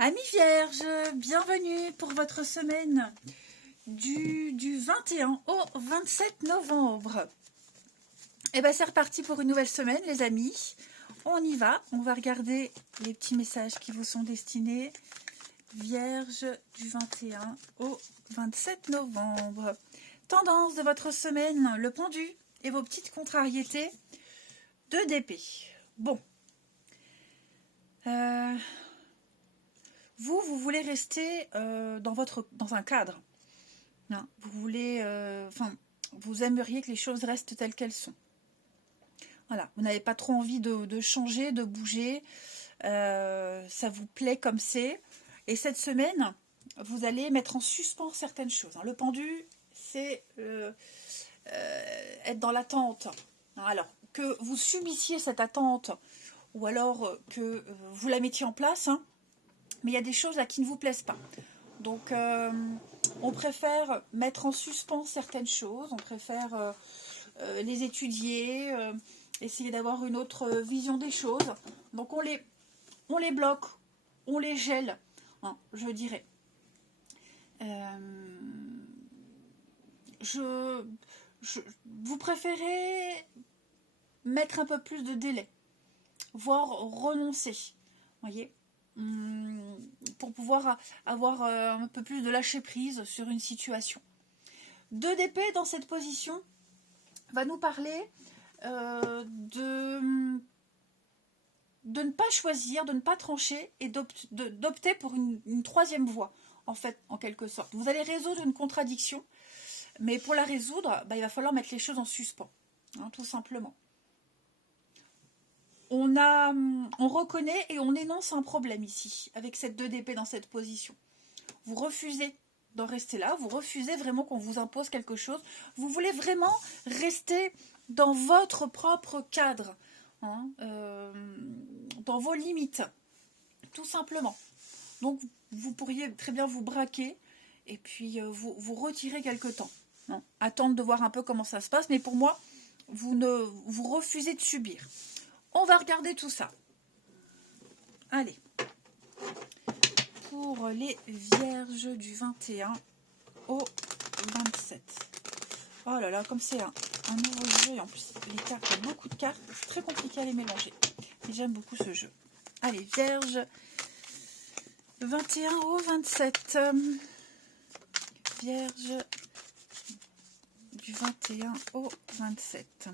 Amis vierges, bienvenue pour votre semaine du 21 au 27 novembre. Et bien c'est reparti pour une nouvelle semaine les amis. On y va, on va regarder les petits messages qui vous sont destinés. Vierge du 21 au 27 novembre. Tendance de votre semaine, le pendu et vos petites contrariétés. 2 d'épée. Bon. Vous voulez rester dans un cadre. Hein, vous voulez, vous aimeriez que les choses restent telles qu'elles sont. Voilà, vous n'avez pas trop envie de changer, de bouger. Ça vous plaît comme c'est. Et cette semaine, vous allez mettre en suspens certaines choses. Hein. Le pendu, c'est être dans l'attente. Alors, que vous subissiez cette attente, ou alors que vous la mettiez en place, hein, mais il y a des choses là qui ne vous plaisent pas. Donc, on préfère mettre en suspens certaines choses, on préfère les étudier, essayer d'avoir une autre vision des choses. Donc, on les bloque, on les gèle, hein, je dirais. Vous préférez mettre un peu plus de délai, voire renoncer, voyez, pour pouvoir avoir un peu plus de lâcher prise sur une situation. 2 d'épée dans cette position va nous parler de ne pas choisir, de ne pas trancher et d'opter pour une troisième voie, en fait, en quelque sorte. Vous allez résoudre une contradiction, mais pour la résoudre, il va falloir mettre les choses en suspens, hein, tout simplement. On reconnaît et on énonce un problème ici, avec cette 2 d'épée dans cette position. Vous refusez d'en rester là, vous refusez vraiment qu'on vous impose quelque chose, vous voulez vraiment rester dans votre propre cadre, hein, dans vos limites, tout simplement. Donc vous pourriez très bien vous braquer et puis vous retirer quelque temps, hein, attendre de voir un peu comment ça se passe, mais pour moi, vous refusez de subir. On va regarder tout ça. Allez. Pour les vierges du 21 au 27. Oh là là, comme c'est un nouveau jeu, et en plus, les cartes, il y a beaucoup de cartes, c'est très compliqué à les mélanger. Et j'aime beaucoup ce jeu. Allez, vierge, 21 au 27. Vierge du 21 au 27.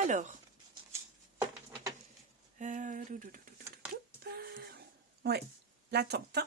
Alors, ouais, l'attente. Hein.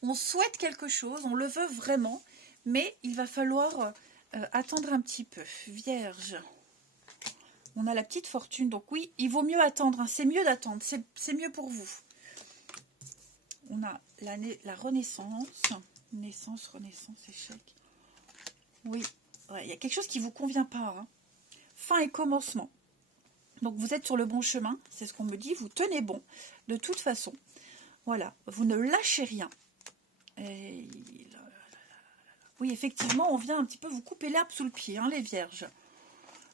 On souhaite quelque chose, on le veut vraiment, mais il va falloir attendre un petit peu. Vierge, on a la petite fortune, donc oui, il vaut mieux attendre. Hein. C'est mieux d'attendre, c'est mieux pour vous. On a la renaissance, naissance, renaissance, échec. Oui, ouais, il y a quelque chose qui ne vous convient pas. Hein. Fin et commencement. Donc vous êtes sur le bon chemin, c'est ce qu'on me dit, vous tenez bon, de toute façon. Voilà, vous ne lâchez rien. Et... oui, effectivement, on vient un petit peu vous couper l'herbe sous le pied, hein, les vierges.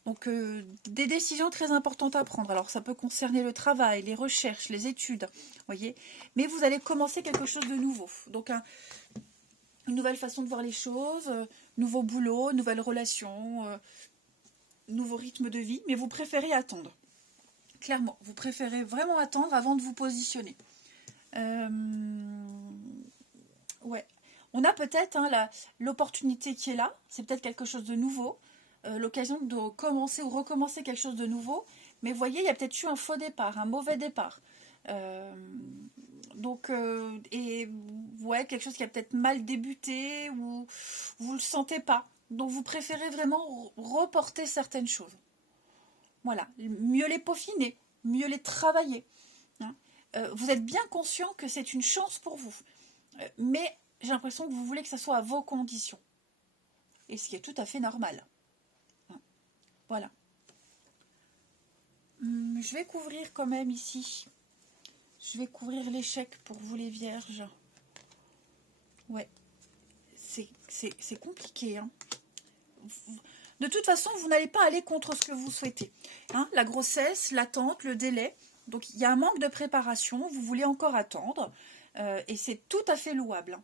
Donc des décisions très importantes à prendre. Alors ça peut concerner le travail, les recherches, les études, voyez. Mais vous allez commencer quelque chose de nouveau. Donc une nouvelle façon de voir les choses, nouveau boulot, nouvelle relation, nouveau rythme de vie, mais vous préférez attendre. Clairement, vous préférez vraiment attendre avant de vous positionner. Ouais. On a peut-être hein, l'opportunité qui est là, c'est peut-être quelque chose de nouveau, l'occasion de commencer ou recommencer quelque chose de nouveau, mais vous voyez, il y a peut-être eu un faux départ, un mauvais départ. Donc, et ouais, quelque chose qui a peut-être mal débuté ou vous ne le sentez pas. Donc vous préférez vraiment reporter certaines choses. Voilà, mieux les peaufiner, mieux les travailler. Hein. Vous êtes bien conscient que c'est une chance pour vous. Mais j'ai l'impression que vous voulez que ça soit à vos conditions. Et ce qui est tout à fait normal. Hein. Voilà. Je vais couvrir quand même ici. Je vais couvrir l'échec pour vous les vierges. Ouais. C'est compliqué. Hein. De toute façon, vous n'allez pas aller contre ce que vous souhaitez. Hein, la grossesse, l'attente, le délai, Donc il y a un manque de préparation, vous voulez encore attendre, et c'est tout à fait louable, hein.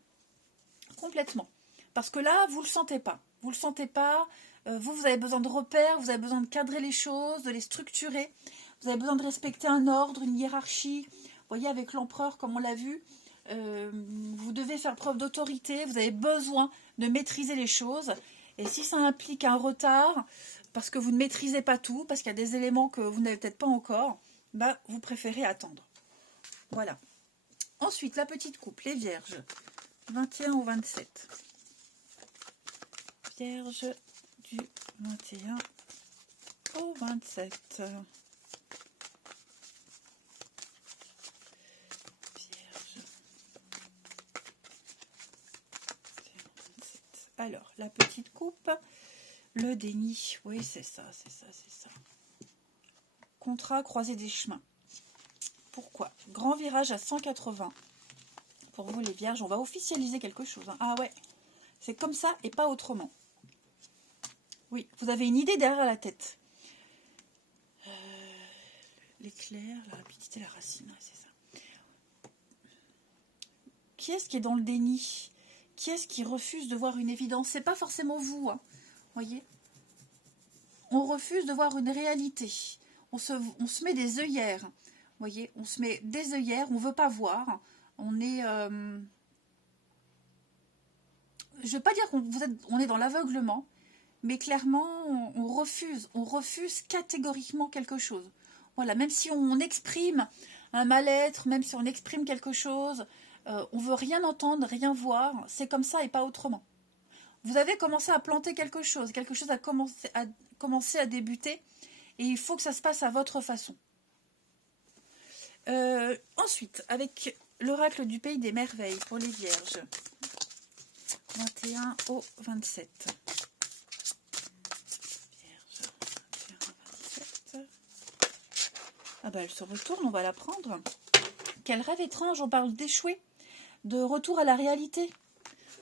Complètement. Parce que là, vous ne le sentez pas. Vous ne le sentez pas, vous avez besoin de repères, vous avez besoin de cadrer les choses, de les structurer, vous avez besoin de respecter un ordre, une hiérarchie. Vous voyez, avec l'empereur, comme on l'a vu, vous devez faire preuve d'autorité, vous avez besoin de maîtriser les choses. Et si ça implique un retard, parce que vous ne maîtrisez pas tout, parce qu'il y a des éléments que vous n'avez peut-être pas encore, bah, vous préférez attendre. Voilà. Ensuite, la petite coupe, les vierges, 21 au 27. Vierge du 21 au 27. Alors, la petite coupe, le déni, oui, c'est ça, c'est ça, c'est ça. Contrat croisé des chemins. Pourquoi? Grand virage à 180. Pour vous, les vierges, on va officialiser quelque chose, hein. Ah ouais, c'est comme ça et pas autrement. Oui, vous avez une idée derrière la tête. L'éclair, la rapidité, la racine, ouais, c'est ça. Qui est-ce qui est dans le déni? Qui est-ce qui refuse de voir une évidence? C'est pas forcément vous, hein. Voyez, on refuse de voir une réalité. On se met des œillères. Voyez, on se met des œillères, on veut pas voir. On est... je ne veux pas dire qu'on est dans l'aveuglement, mais clairement, on refuse catégoriquement quelque chose. Voilà, même si on exprime un mal-être, même si on exprime quelque chose, on veut rien entendre, rien voir, c'est comme ça et pas autrement. Vous avez commencé à planter quelque chose a commencé à débuter, et il faut que ça se passe à votre façon. Ensuite, avec l'oracle du pays des merveilles pour les vierges, 21 au 27. Vierge, 21 au 27. Ah bah elle se retourne, on va la prendre. Quel rêve étrange, on parle d'échouer, de retour à la réalité,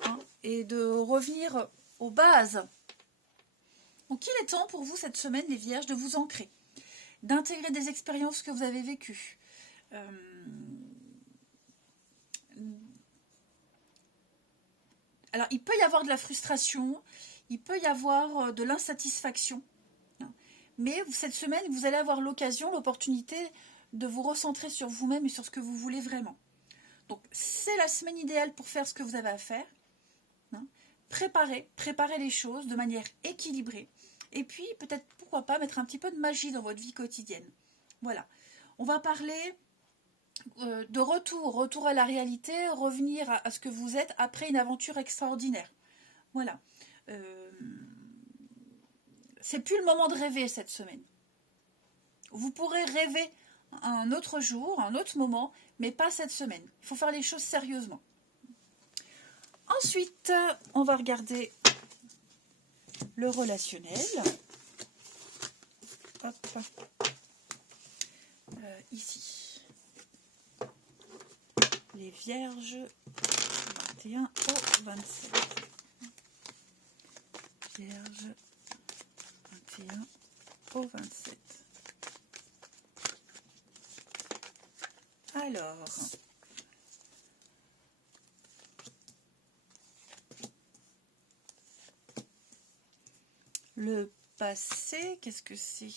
hein, et de revenir aux bases. Donc il est temps pour vous cette semaine, les vierges, de vous ancrer, d'intégrer des expériences que vous avez vécues. Alors il peut y avoir de la frustration, il peut y avoir de l'insatisfaction, hein, mais cette semaine, vous allez avoir l'occasion, l'opportunité de vous recentrer sur vous-même et sur ce que vous voulez vraiment. Donc c'est la semaine idéale pour faire ce que vous avez à faire. Hein. Préparez les choses de manière équilibrée. Et puis peut-être, pourquoi pas, mettre un petit peu de magie dans votre vie quotidienne. Voilà. On va parler de retour à la réalité, revenir à ce que vous êtes après une aventure extraordinaire. Voilà. C'est plus le moment de rêver cette semaine. Vous pourrez rêver un autre jour, un autre moment, mais pas cette semaine. Il faut faire les choses sérieusement. Ensuite, on va regarder le relationnel. Hop. Ici. Les vierges, 21 au 27. Vierges, 21 au 27. Alors, le passé, qu'est-ce que c'est,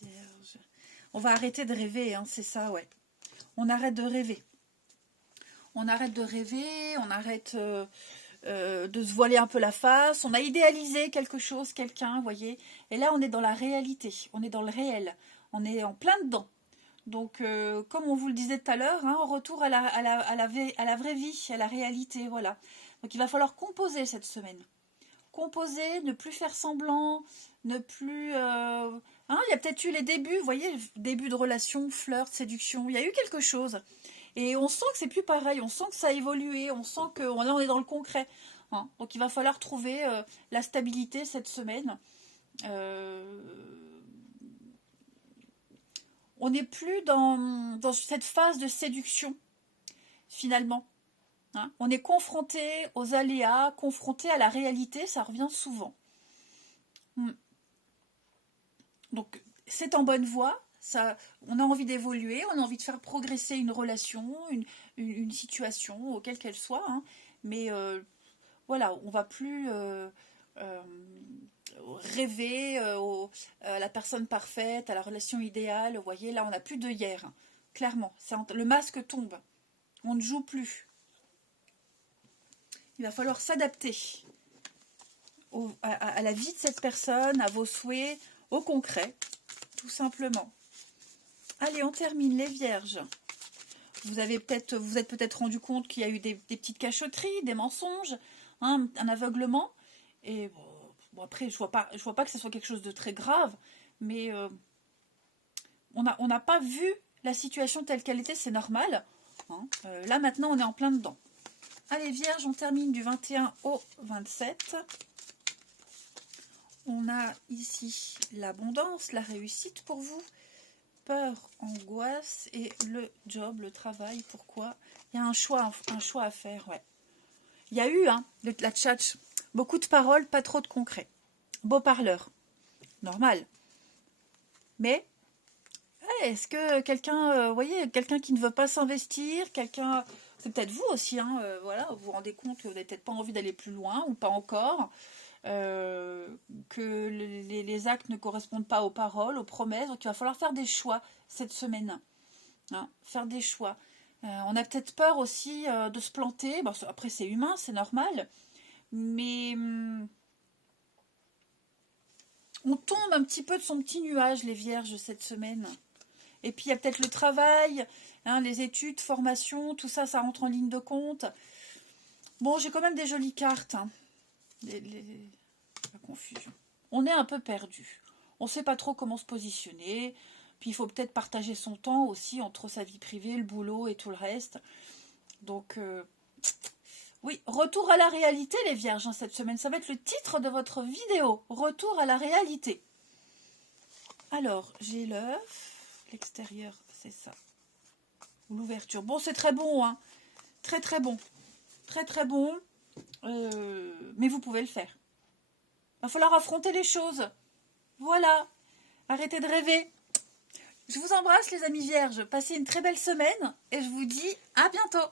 Vierge? On va arrêter de rêver, hein, c'est ça, ouais. On arrête de rêver. On arrête de rêver, on arrête de se voiler un peu la face. On a idéalisé quelque chose, quelqu'un, vous voyez. Et là, on est dans la réalité, on est dans le réel, on est en plein dedans. Donc, comme on vous le disait tout à l'heure, hein, retour à la vraie vie, à la réalité, voilà. Donc, il va falloir composer cette semaine. Composer, ne plus faire semblant, ne plus... hein, il y a peut-être eu les débuts, vous voyez, début de relation, flirt, séduction, il y a eu quelque chose. Et on sent que c'est plus pareil, on sent que ça a évolué, on sent que là, on est dans le concret. Hein. Donc, il va falloir trouver la stabilité cette semaine. On n'est plus dans cette phase de séduction, finalement. Hein, on est confronté aux aléas, confronté à la réalité, ça revient souvent. Donc, c'est en bonne voie, on a envie d'évoluer, on a envie de faire progresser une relation, une situation, quelle qu'elle soit, hein, mais voilà, on va plus rêver à la personne parfaite, à la relation idéale. Vous voyez, là, on n'a plus de hier, hein, clairement. Le masque tombe, on ne joue plus. Il va falloir s'adapter à la vie de cette personne, à vos souhaits, au concret, tout simplement. Allez, on termine les vierges. Vous êtes peut-être rendu compte qu'il y a eu des petites cachotteries, des mensonges, hein, un aveuglement. Et bon, après, je vois pas que ce soit quelque chose de très grave, mais on n'a pas vu la situation telle qu'elle était, c'est normal. Hein. Là, maintenant, on est en plein dedans. Allez, vierges, on termine du 21 au 27. On a ici l'abondance, la réussite pour vous. Peur, angoisse et le job, le travail. Pourquoi? Il y a un choix à faire, ouais. Il y a eu, hein, la tchatch, beaucoup de paroles, pas trop de concret. Beau parleur, normal. Mais, est-ce que quelqu'un, voyez, quelqu'un qui ne veut pas s'investir, c'est peut-être vous aussi, hein, voilà, vous vous rendez compte que vous n'avez peut-être pas envie d'aller plus loin, ou pas encore, que les actes ne correspondent pas aux paroles, aux promesses, donc il va falloir faire des choix cette semaine, hein, faire des choix. On a peut-être peur aussi de se planter, bon, après c'est humain, c'est normal, mais on tombe un petit peu de son petit nuage, les vierges, cette semaine. Et puis il y a peut-être le travail, hein, les études, formation, tout ça, ça rentre en ligne de compte. Bon, j'ai quand même des jolies cartes, hein. La confusion. On est un peu perdu. On ne sait pas trop comment se positionner. Puis il faut peut-être partager son temps aussi entre sa vie privée, le boulot et tout le reste. Donc, oui, retour à la réalité, les vierges, hein, cette semaine. Ça va être le titre de votre vidéo. Retour à la réalité. Alors, j'ai l'œuf. L'extérieur, c'est ça. L'ouverture. Bon, c'est très bon, hein. Très, très bon. Très, très bon. Mais vous pouvez le faire. Il va falloir affronter les choses. Voilà. Arrêtez de rêver. Je vous embrasse, les amis vierges. Passez une très belle semaine et je vous dis à bientôt.